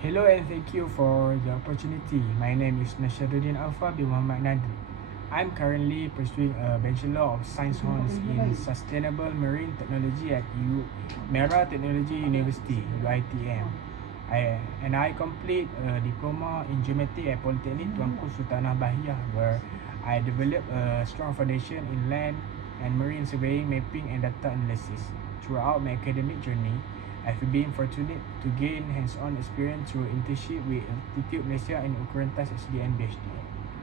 Hello and thank you for the opportunity. My name is Nasharuddin Aufa bin Muhamad Nadri. I'm currently pursuing a Bachelor of Science Honors in Sustainable Marine Technology at Mera Technology University, UITM. I complete a diploma in geometry at Polytechnic Tuanku Sultanah Bahiyah, where I developed a strong foundation in land and marine surveying, mapping and data analysis. Throughout my academic journey, I've been fortunate to gain hands-on experience through internship with Institute Malaysia and Ukurantas SDN PhD.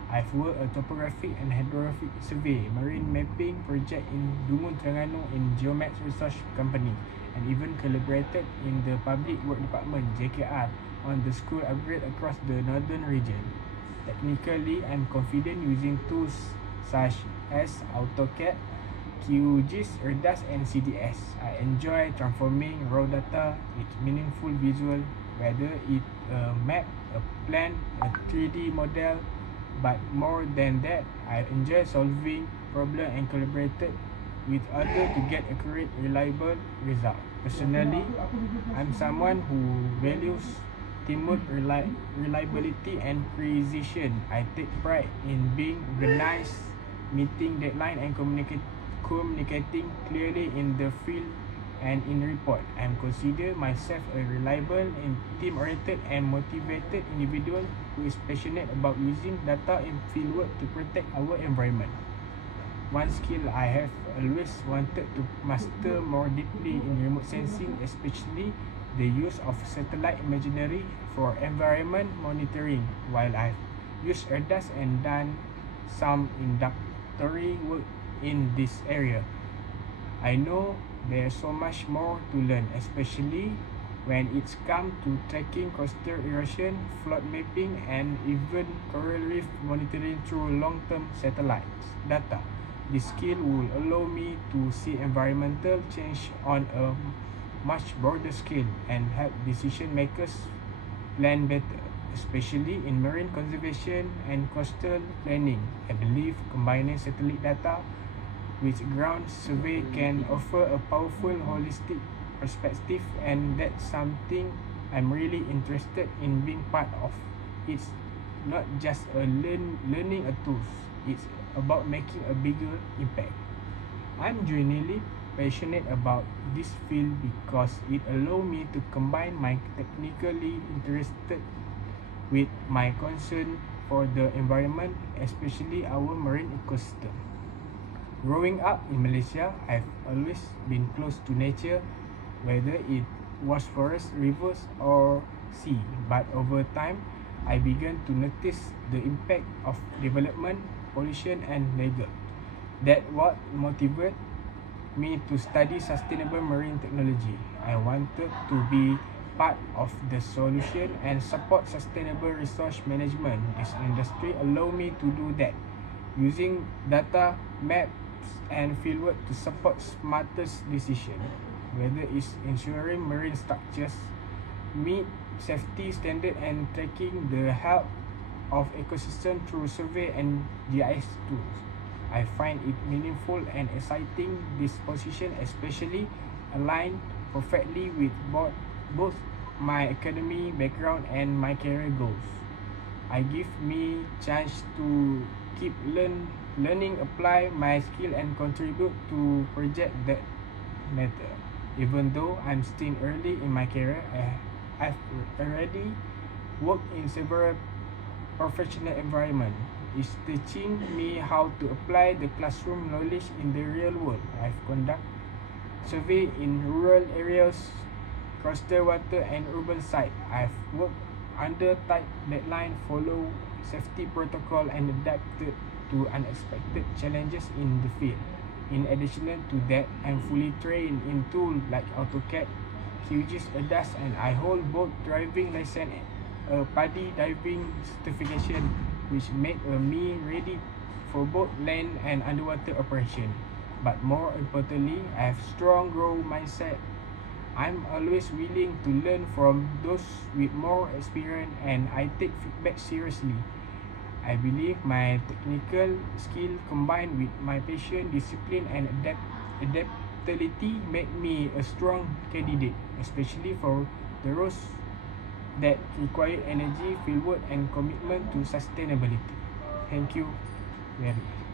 I've worked a topographic and hydrographic survey, marine mapping project in Dungun Terengganu in Geomax Research Company, and even collaborated in the Public Work Department (JKR) on the school upgrade across the northern region. Technically, I'm confident using tools such as AutoCAD, QGIS, ERDAS and CDS. I enjoy transforming raw data with meaningful visual, whether it's a map, a plan, a 3D model. But more than that, I enjoy solving problems and collaborated with others to get accurate, reliable results. Personally, I'm someone who values teamwork, reliability and precision. I take pride in being organized, meeting deadline and communicating clearly in the field and in report. I consider myself a reliable and team-oriented and motivated individual who is passionate about using data in fieldwork to protect our environment. One skill I have always wanted to master more deeply in remote sensing, especially the use of satellite imagery for environment monitoring. While I've used ERDAS and done some introductory work in this area, I know there's so much more to learn, especially when it's come to tracking coastal erosion, flood mapping and even coral reef monitoring through long-term satellites data. This skill will allow me to see environmental change on a much broader scale and help decision makers plan better, especially in marine conservation and coastal planning. I believe combining satellite data with ground survey can offer a powerful holistic perspective, and that's something I'm really interested in being part of. It's not just a learning a tools, it's about making a bigger impact. I'm genuinely passionate about this field because it allows me to combine my technically interested with my concern for the environment, especially our marine ecosystem. Growing up in Malaysia, I've always been close to nature, whether it was forest, rivers or sea. But over time, I began to notice the impact of development, pollution and neglect. That what motivated me to study sustainable marine technology. I wanted to be part of the solution and support sustainable resource management. This industry allow me to do that using data, maps and fieldwork to support smartest decision, whether it's ensuring marine structures meet safety standard and tracking the health of ecosystem through survey and GIS tools. I find it meaningful and exciting. This position especially align perfectly with both my academic background and my career goals. I give me chance to keep learning, apply my skill and contribute to project that matter. Even though I'm still early in my career, I've already worked in several professional environments. It's teaching me how to apply the classroom knowledge in the real world. I've conducted survey in rural areas, coastal water and urban sites. I've worked under tight deadline, follow safety protocol and adapted to unexpected challenges in the field. In addition to that, I'm fully trained in tools like AutoCAD, QGIS, ERDAS, and I hold both driving license and a PADI diving certification, which made me ready for both land and underwater operation. But more importantly, I have strong growth mindset. I'm always willing to learn from those with more experience and I take feedback seriously. I believe my technical skill combined with my passion, discipline and adaptability make me a strong candidate, especially for the roles that require energy, fieldwork and commitment to sustainability. Thank you very much.